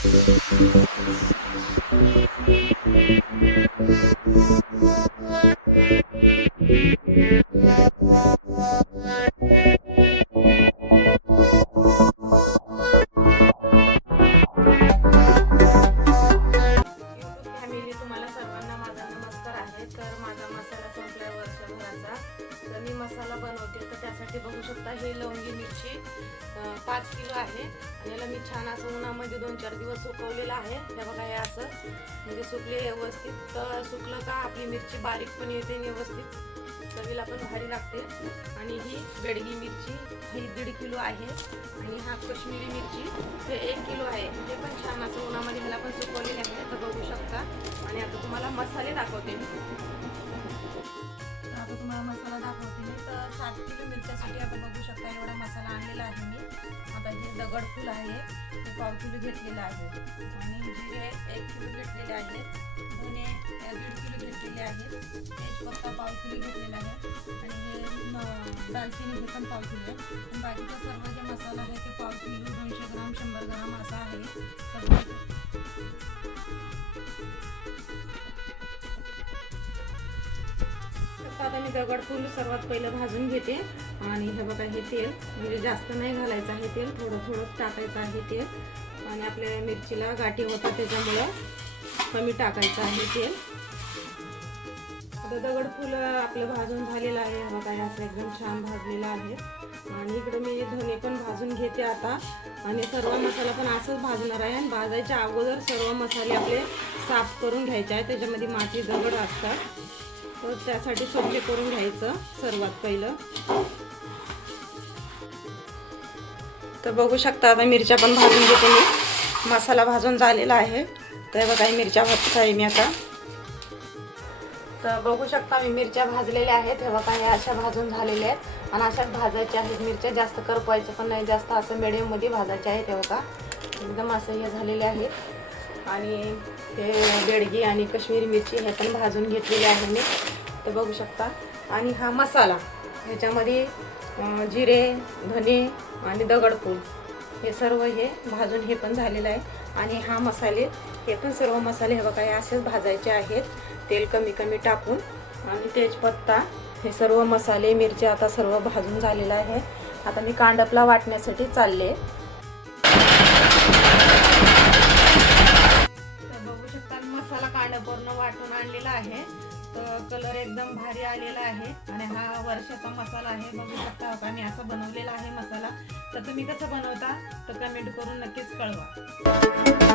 तर माझा मसाला संपलाय वर्षभराचा. तर मी मसाला बनवते, तर त्यासाठी बघू शकता हे लवंगी मिरची 5 किलो आहे. आणि याला मी छान असं उन्हामध्ये 2-4 दिवस सुकवलेलं आहे. हे बघा, हे असं म्हणजे सुकले व्यवस्थित. तर सुकलं का आपली मिरची बारीक पण येते व्यवस्थित, चवीला पण भारी लागते. आणि ही बेडगी मिरची ही 1.5 किलो आहे. आणि हा काश्मीरी मिरची हे 1 किलो आहे. हे पण छान असं उन्हामध्ये ह्याला पण सुकवलेले आहे, तर बघू शकता. आणि आता तुम्हाला मसाले दाखवते मी. आता तुम्हाला मसाला दाखवते मी. तर 7 किलो मिरच्यासाठी आता बघू शकता एवढा मसाला आणलेला आहे मी. आता हे दगडफूल आहे, ते 1/4 किलो घेतलेलं आहे. आणि जिरे 1 किलो घेतलेले आहेत. धने 1.5 किलो घेतलेले आहेत. तेजपत्ता 1/4 किलो घेतलेला आहे. आणि हे दालचिनी हे पण 1/4 किलो आहे. आणि बाकीचा सर्व जे मसाला आहे ते 1/4 किलो, 200 ग्राम, 100 ग्राम असा आहे. आता मी दगडफूल सर्वात पहिलं भाजून घेते. आणि हे बघा, हे तेल म्हणजे जास्त नाही घालायचं आहे, तेल थोडं थोडं टाकायचं आहे तेल. आणि आपल्या मिरचीला गाठी होतात त्याच्यामुळं कमी टाकायचं आहे तेल. आता दगडफूल आपलं भाजून झालेलं आहे. हे बघा, असं एकदम छान भाजलेलं आहे. आणि इकडे मी धने पण भाजून घेते आता. आणि सर्व मसाला पण असंच भाजणार आहे. आणि भाजायच्या अगोदर सर्व मसाले आपले साफ करून घ्यायचे आहे, त्याच्यामध्ये माती दगड असतात, तर त्यासाठी स्वच्छ करून घ्यायचं सर्वात पहिलं. तर बघू शकता आता मिरच्या पण भाजून घेते मी. मसाला भाजून झालेला आहे. तर बघा, मिरच्या भाजत आहे मी आता. तर बघू शकता मी मिरच्या भाजलेल्या आहेत. हे बघा, या अशा भाजून झालेल्या आहेत. आणि अशाच भाजायच्या आहेत मिरच्या, जास्त करपवायचं पण नाही, जास्त असं मिडियममध्ये भाजायच्या आहेत. हे बघा, एकदम असं हे झालेले आहेत. आणि हे बेडगी आणि काश्मीरी मिरची हे पण भाजून घेतलेली आहे मी, ते बघू शकता. आणि हा मसाला, ह्याच्यामध्ये जिरे, धने आणि दगडफूल हे सर्व हे भाजून हे पण झालेलं आहे. आणि हा मसाले, हे पण सर्व मसाले हे बघा, हे असेच भाजायचे आहेत, तेल कमी कमी टाकून. आणि तेजपत्ता, हे सर्व मसाले मिरच्या आता सर्व भाजून झालेलं आहे. आता मी कांडपला वाटण्यासाठी चालले. मसाला कांडपवरनं वाटून आणलेला आहे. तर कलर एकदम भारी आलेला आहे. आणि हा वर्षाचा मसाला आहे. बघू शकता का मी असा बनवलेला आहे मसाला. तर तुम्ही कसं बनवता तर कमेंट करून नक्कीच कळवा.